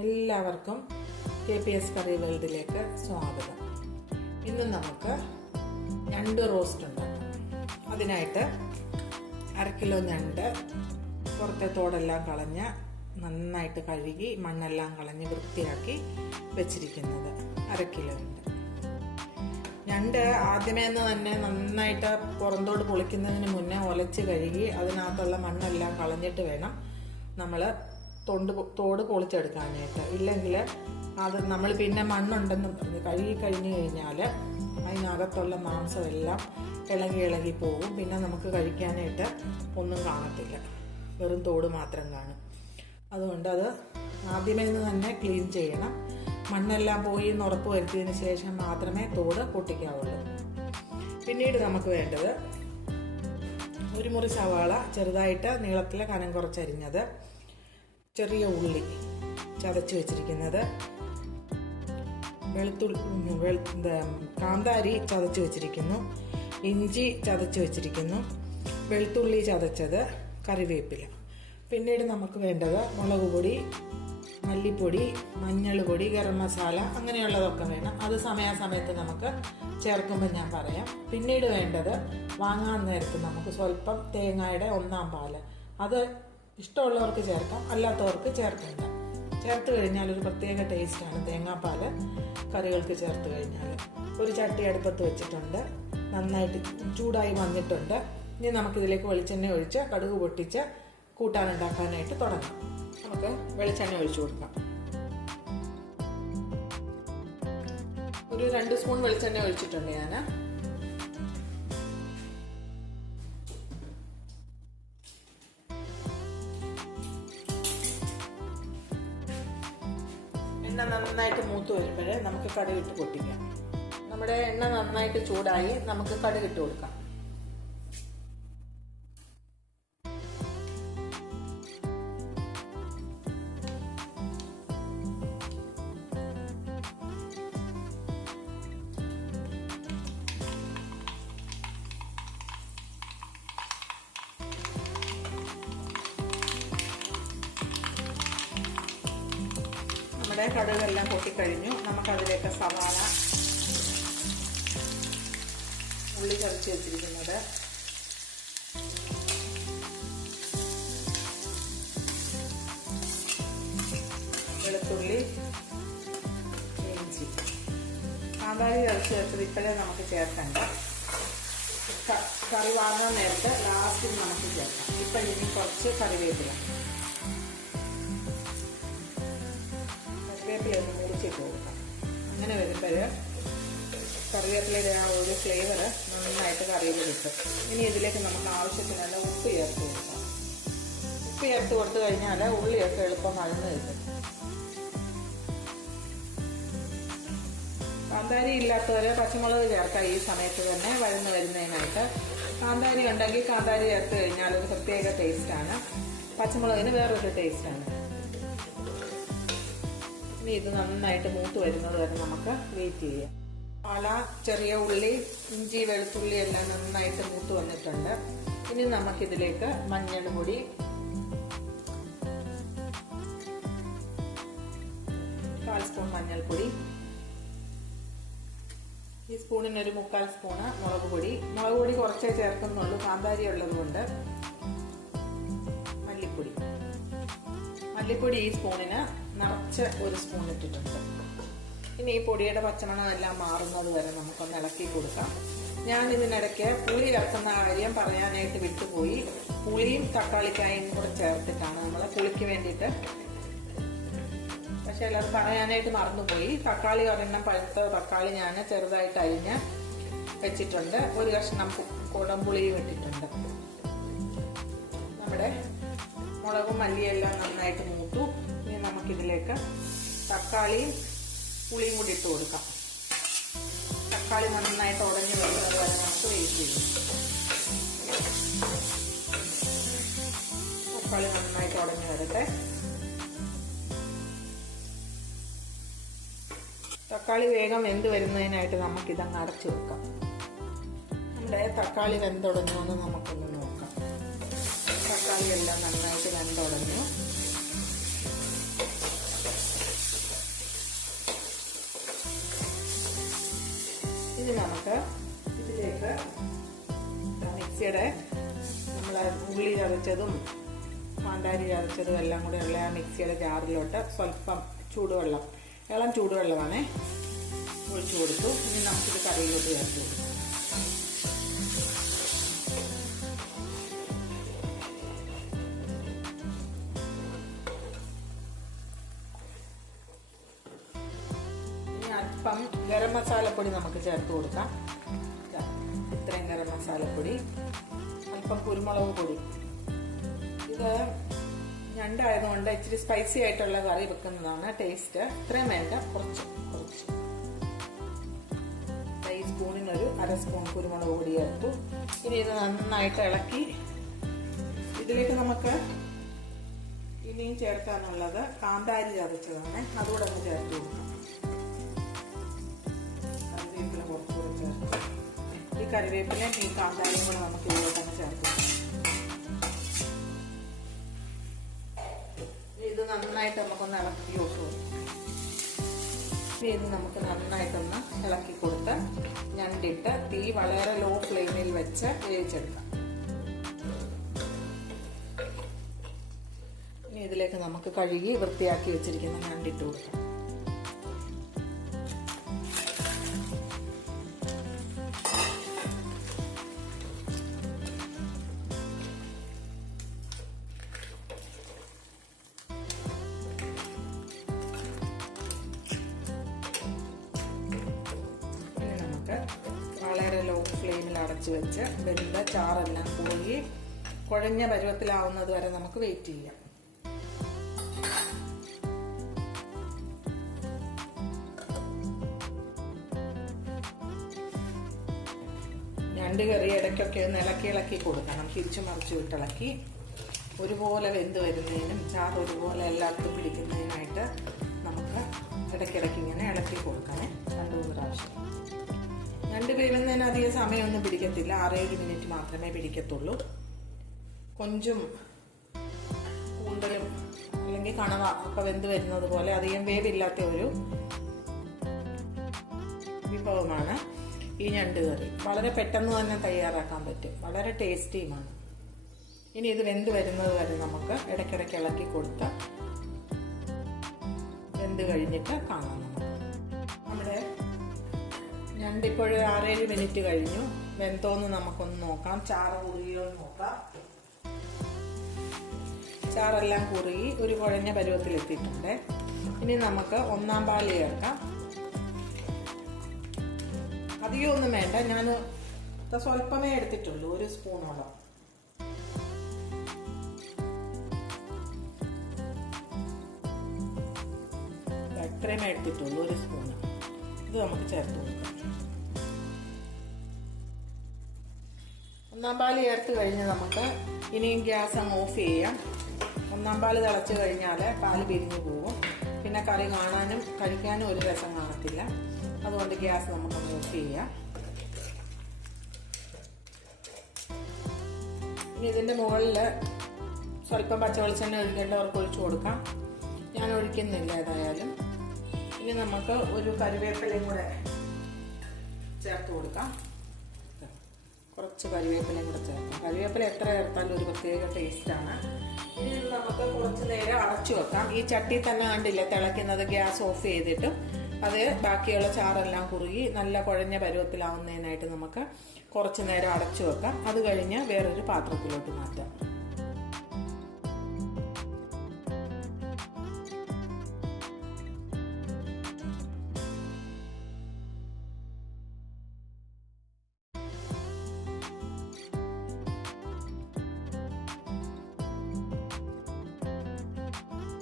എല്ലാവർക്കും KPS കറി വേൾഡിലേക്ക് സ്വാഗതം. ഇന്ന് നമുക്ക് ഞണ്ട് റോസ്റ്റ് ഉണ്ടാക്കാം. അതിനായിട്ട് 1/2 കിലോ ഞണ്ട് പുറത്തെ തോടെല്ലാം കളഞ്ഞ് നന്നായിട്ട് കഴുകി മണ്ണെല്ലാം കളഞ്ഞ് വൃത്തിയാക്കി വെച്ചിരിക്കുന്നത് 1/2 കിലോ ഉണ്ട്. ഞണ്ട് ആദ്യമേ തന്നെ നന്നായിട്ട് പുറന്തോട് പൊളിക്കുന്നതിന് മുന്നേ ഒലച്ച് കഴുകി അതിനകത്തുള്ള മണ്ണെല്ലാം കളഞ്ഞിട്ട് വേണം നമ്മൾ തോട് പൊളിച്ചെടുക്കാനായിട്ട്. ഇല്ലെങ്കിൽ അത് നമ്മൾ പിന്നെ മണ്ണുണ്ടെന്നും പറഞ്ഞ് കഴുകി കഴിഞ്ഞു കഴിഞ്ഞാൽ അതിനകത്തുള്ള മാംസമെല്ലാം ഇളകി പോകും. പിന്നെ നമുക്ക് കഴിക്കാനായിട്ട് ഒന്നും കാണത്തില്ല, വെറും തോട് മാത്രം കാണും. അതുകൊണ്ട് അത് ആദ്യമേ തന്നെ ക്ലീൻ ചെയ്യണം. മണ്ണെല്ലാം പോയി എന്ന് ഉറപ്പ് വരുത്തിയതിന് ശേഷം മാത്രമേ തോട് പൊട്ടിക്കാവുള്ളൂ. പിന്നീട് നമുക്ക് വേണ്ടത് 1 മുറി സവാള ചെറുതായിട്ട് നീളത്തിൽ കനം കുറച്ചരിഞ്ഞത്, ചെറിയ ഉള്ളി ചതച്ച് വെച്ചിരിക്കുന്നത്, കാന്താരി ചതച്ച് വെച്ചിരിക്കുന്നു, ഇഞ്ചി ചതച്ച് വെച്ചിരിക്കുന്നു, വെളുത്തുള്ളി ചതച്ചത്, കറിവേപ്പില. പിന്നീട് നമുക്ക് വേണ്ടത് മുളക് പൊടി, മല്ലിപ്പൊടി, മഞ്ഞൾപ്പൊടി, ഗരം മസാല അങ്ങനെയുള്ളതൊക്കെ വേണം. അത് സമയാസമയത്ത് നമുക്ക് ചേർക്കുമ്പോൾ ഞാൻ പറയാം. പിന്നീട് വേണ്ടത് വാങ്ങാൻ നേരത്ത് നമുക്ക് സ്വല്പം തേങ്ങയുടെ 1/4 പാല്. അത് ഇഷ്ടമുള്ളവർക്ക് ചേർക്കാം, അല്ലാത്തവർക്ക് ചേർക്കണ്ട. ചേർത്ത് കഴിഞ്ഞാൽ ഒരു പ്രത്യേക ടേസ്റ്റാണ് തേങ്ങാപ്പാൽ കറികൾക്ക് ചേർത്ത് കഴിഞ്ഞാൽ. ഒരു ചട്ടി അടുപ്പത്ത് വെച്ചിട്ടുണ്ട്, നന്നായിട്ട് ചൂടായി വന്നിട്ടുണ്ട്. ഇനി നമുക്കിതിലേക്ക് വെളിച്ചെണ്ണ ഒഴിച്ച് കടുക് പൊട്ടിച്ച് കൂട്ടാനുണ്ടാക്കാനായിട്ട് തുടങ്ങാം. നമുക്ക് വെളിച്ചെണ്ണ ഒഴിച്ചു കൊടുക്കാം. ഒരു 2 സ്പൂൺ വെളിച്ചെണ്ണ ഒഴിച്ചിട്ടുണ്ട് ഞാൻ. എണ്ണ നന്നായിട്ട് മൂത്ത് വരുമ്പോഴേ നമുക്ക് കടുകിട്ട് പൊട്ടിക്കാം. നമ്മുടെ എണ്ണ നന്നായിട്ട് ചൂടായി, നമുക്ക് കടുകിട്ട് കൊടുക്കാം. നമ്മുടെ കടുകെല്ലാം പൊട്ടിക്കഴിഞ്ഞു. നമുക്കതിലേക്ക് സവാള, ഉള്ളി ചതച്ച് വെച്ചിരിക്കുന്നത്, വെളുത്തുള്ളി, ഇഞ്ചി, കാന്താരി ചതച്ച് വെച്ചത് ഇപ്പോഴേ നമുക്ക് ചേർക്കണ്ട. കറി വാങ്ങാൻ നേരത്തെ ലാസ്റ്റിൽ നമുക്ക് ചേർക്കാം. ഇപ്പം ഇനി കുറച്ച് കറിവേപ്പില ഒന്ന് മുറിച്ചിട്ട് കൊടുക്കാം. അങ്ങനെ വരുമ്പോൾ കറിവേപ്പിലയുടെ ആ ഒരു ഫ്ലേവർ നന്നായിട്ട് കറിയിൽ കിട്ടും. ഇനി ഇതിലേക്ക് നമുക്ക് ആവശ്യത്തിനുള്ള ഉപ്പ് ചേർത്ത് കൊടുക്കാം. ഉപ്പ് ചേർത്ത് കൊടുത്തു കഴിഞ്ഞാൽ ഉള്ളിയൊക്കെ എളുപ്പം വഴന്ന് കിട്ടും. കാന്താരി ഇല്ലാത്തവരെ പച്ചമുളക് ചേർക്കാം ഈ സമയത്ത് തന്നെ വഴന്ന് വരുന്നതിനായിട്ട്. കാന്താരി ഉണ്ടെങ്കിൽ കാന്താരി ചേർത്ത് കഴിഞ്ഞാൽ ഒരു പ്രത്യേക ടേസ്റ്റാണ്, പച്ചമുളകിന് വേറൊരു ടേസ്റ്റാണ്. ഇനി ഇത് നന്നായിട്ട് മൂത്ത് വരുന്നത് വരെ നമുക്ക് വെയിറ്റ് ചെയ്യാം. ചെറിയ ഉള്ളി, ഇഞ്ചി, വെളുത്തുള്ളി എല്ലാം നന്നായിട്ട് മൂത്ത് വന്നിട്ടുണ്ട്. ഇനി നമുക്കിതിലേക്ക് മഞ്ഞൾപ്പൊടി, കാൽ സ്പൂൺ മഞ്ഞൾപ്പൊടി, ഈ സ്പൂണിന് ഒരു 3/4 സ്പൂണ് മുളക് പൊടി. മുളക് പൊടി കുറച്ചേ ചേർക്കുന്നുള്ളൂ, കാന്താരി ഉള്ളത് കൊണ്ട്. മല്ലിപ്പൊടി ഈ സ്പൂണിന് നിറച്ച് 1 സ്പൂൺ ഇട്ടിട്ടുണ്ട്. ഇനി ഈ പൊടിയുടെ പച്ചമണം എല്ലാം മാറുന്നത് വരെ നമുക്കൊന്ന് ഇളക്കി കൊടുക്കാം. ഞാൻ ഇതിനിടയ്ക്ക് പുളി ചേർക്കുന്ന കാര്യം പറയാനായിട്ട് വിട്ടുപോയി. പുളിയും തക്കാളിക്കായും കൂടെ ചേർത്തിട്ടാണ് നമ്മൾ പുളിക്ക് വേണ്ടിയിട്ട്, പക്ഷെ അത് പറയാനായിട്ട് മറന്നുപോയി. തക്കാളി 1 പഴുത്ത തക്കാളി ഞാൻ ചെറുതായിട്ട് അരിഞ്ഞ് വെച്ചിട്ടുണ്ട്. 1 കഷ്ണം കുടംപുളിയും ഇട്ടിട്ടുണ്ട്. നമ്മുടെ മുളകും മല്ലിയെല്ലാം നന്നായിട്ട് മൂത്തു. ഇനി നമുക്കിതിലേക്ക് തക്കാളിയും പുളിയും കൂടി ഇട്ട് കൊടുക്കാം. തക്കാളി നന്നായിട്ട് ഉടഞ്ഞു വരുന്നത് വരെ നമുക്ക് വെയിറ്റ് ചെയ്യും. തക്കാളി നന്നായിട്ട് ഉടഞ്ഞു വരട്ടെ. തക്കാളി വേഗം വെന്ത് വരുന്നതിനായിട്ട് നമുക്കിതങ്ങ് അടച്ചു വെക്കാം. നമ്മുടെ തക്കാളി വെന്തുടഞ്ഞു എന്ന് നമുക്കൊന്ന് നോക്കാം. തക്കാളി എല്ലാം നന്നായിട്ട് വെന്തുടഞ്ഞു. ഇനി നമുക്ക് ഇതിലേക്ക് മിക്സിയുടെ നമ്മൾ ഉള്ളി ചതച്ചതും കാന്താരി ചതച്ചതും എല്ലാം കൂടെ ഉള്ള ആ മിക്സിയുടെ ജാറിലോട്ട് സ്വല്പം ചൂടുവെള്ളം, ഇളം ചൂടുവെള്ളമാണേ, ഒഴിച്ചു കൊടുത്തു. ഇനി നമുക്കിത് കറിയിലോട്ട് ചേർത്ത് കൊടുക്കാം. അല്പം ഗരം മസാലപ്പൊടി നമുക്ക് ചേർത്ത് കൊടുക്കാം. ഇത്രയും ഗരം മസാലപ്പൊടി, അല്പം കുരുമുളക് പൊടി. ഇത് ഞണ്ടായതുകൊണ്ട് ഇച്ചിരി സ്പൈസി ആയിട്ടുള്ള കറി വെക്കുന്നതാണ് ടേസ്റ്റ്. ഇത്രയും വേണ്ട, കുറച്ച് ഈ സ്പൂണിനൊരു 1/2 സ്പൂൺ കുരുമുളക് പൊടി ചേർത്തു. ഇനി ഇത് നന്നായിട്ട് ഇളക്കി ഇതിലേക്ക് നമുക്ക് ഇനിയും ചേർക്കാനുള്ളത് കാന്താരി ചതച്ചതാണ്, അതുകൂടെ ഒന്ന് ചേർത്ത് കൊടുക്കാം. ഈ കറിവേപ്പിലയും ഈ കാന്താരിയും കൂടെ നമുക്ക് ഇതിലോട്ടങ്ങ് ചേർത്ത് ഇത് നന്നായിട്ട് നമുക്കൊന്ന് ഇളക്കി കൊടുക്കും. ഇത് നമുക്ക് നന്നായിട്ടൊന്ന് ഇളക്കി കൊടുത്ത് ഞണ്ടിട്ട് തീ വളരെ ലോ ഫ്ലെയിമിൽ വെച്ച് വേവിച്ചെടുക്കാം. ഇനി ഇതിലേക്ക് നമുക്ക് കഴുകി വൃത്തിയാക്കി വെച്ചിരിക്കുന്ന ഞണ്ടിട്ട് കൊടുക്കാം. വളരെ ലോ ഫ്ലെയിമിൽ അടച്ചു വെച്ച് വെന്ത ചാറെല്ലാം പോയി കുഴഞ്ഞ പരുവത്തിലാവുന്നത് വരെ നമുക്ക് വെയിറ്റ് ചെയ്യാം. ഞണ്ട് കറി ഇടയ്ക്കൊക്കെ ഒന്ന് ഇളക്കി കൊടുക്കണം. തിരിച്ചു മറിച്ച് വിട്ടിളക്കി ഒരുപോലെ വെന്ത് വരുന്നതിനും ചാറ് ഒരുപോലെ എല്ലാവർക്കും പിടിക്കുന്നതിനായിട്ട് നമുക്ക് ഇടയ്ക്കിടയ്ക്ക് ഇങ്ങനെ ഇളക്കി കൊടുക്കണേ. 2-3 പ്രാവശ്യം. ഞണ്ട് വേവുന്നതിന് അധികം സമയമൊന്നും പിടിക്കത്തില്ല, 6-7 മിനിറ്റ് മാത്രമേ പിടിക്കത്തുള്ളൂ. കൊഞ്ചും കൂന്തലും അല്ലെങ്കിൽ കണവ ഒക്കെ വെന്ത് വരുന്നത് പോലെ അധികം വേവില്ലാത്ത ഒരു വിഭവമാണ് ഈ ഞണ്ട് കറി. വളരെ പെട്ടെന്ന് തന്നെ തയ്യാറാക്കാൻ പറ്റും, വളരെ ടേസ്റ്റിയുമാണ്. ഇനി ഇത് വെന്ത് വരുന്നത് വരെ നമുക്ക് ഇടയ്ക്കിടയ്ക്ക് ഇളക്കി കൊടുത്ത് വെന്ത് കഴിഞ്ഞിട്ട് കാണാം. നമ്മുടെ ഞണ്ട് ഇപ്പോൾ 6-7 മിനിറ്റ് കഴിഞ്ഞു. വെന്തോന്ന് നമുക്കൊന്ന് നോക്കാം. ചാറ് കുറുകിയോ നോക്കാം. ചാറെല്ലാം കുറുകി ഒരു കുഴഞ്ഞ പരുവത്തിലെത്തിയിട്ടുണ്ട്. ഇനി നമുക്ക് 1-ാം പാല് ചേർക്കാം. അധികം ഒന്നും വേണ്ട, ഞാൻ സ്വല്പമേ എടുത്തിട്ടുള്ളൂ, 1 സ്പൂണോളം. ഇത്രയുമേ എടുത്തിട്ടുള്ളൂ, 1 സ്പൂണ്. ഇത് നമുക്ക് ചേർത്ത് കൊടുക്കാം. 1-ാം പാല് ചേർത്ത് കഴിഞ്ഞ് നമുക്ക് ഇനിയും ഗ്യാസ് അങ്ങ് ഓഫ് ചെയ്യാം. 1-ാം പാല് തിളച്ച് കഴിഞ്ഞാൽ പാല് പിരിഞ്ഞു പോകും. പിന്നെ കറി കാണാനും കഴിക്കാനും ഒരു രസം കാണത്തില്ല. അതുകൊണ്ട് ഗ്യാസ് നമുക്കൊന്ന് ഓഫ് ചെയ്യാം. ഇനി ഇതിൻ്റെ മുകളിൽ സ്വല്പം പച്ചവെളിച്ചെണ്ണ ഒഴിക്കേണ്ടവർക്ക് ഒഴിച്ചു കൊടുക്കാം. ഞാൻ ഒഴിക്കുന്നില്ല ഏതായാലും. ഇനി നമുക്ക് ഒരു കറിവേപ്പിലയും കൂടെ ചേർത്ത് കൊടുക്കാം. കുറച്ച് കറിവേപ്പിലയും കൂടെ ചേർക്കാം. കറിവേപ്പില എത്ര ചേർത്താലും ഒരു പ്രത്യേക ടേസ്റ്റാണ്. ഇനി നമുക്ക് കുറച്ച് നേരം അടച്ചു വെക്കാം. ഈ ചട്ടി തന്നെ കണ്ടില്ല തിളയ്ക്കുന്നത്, ഗ്യാസ് ഓഫ് ചെയ്തിട്ടും അത് ബാക്കിയുള്ള ചാറെല്ലാം കുറുകി നല്ല കുഴഞ്ഞ പരുവത്തിലാവുന്നതിനായിട്ട് നമുക്ക് കുറച്ച് നേരം അടച്ചു വെക്കാം. അത് കഴിഞ്ഞ് വേറൊരു പാത്രത്തിലോട്ട് മാറ്റാം.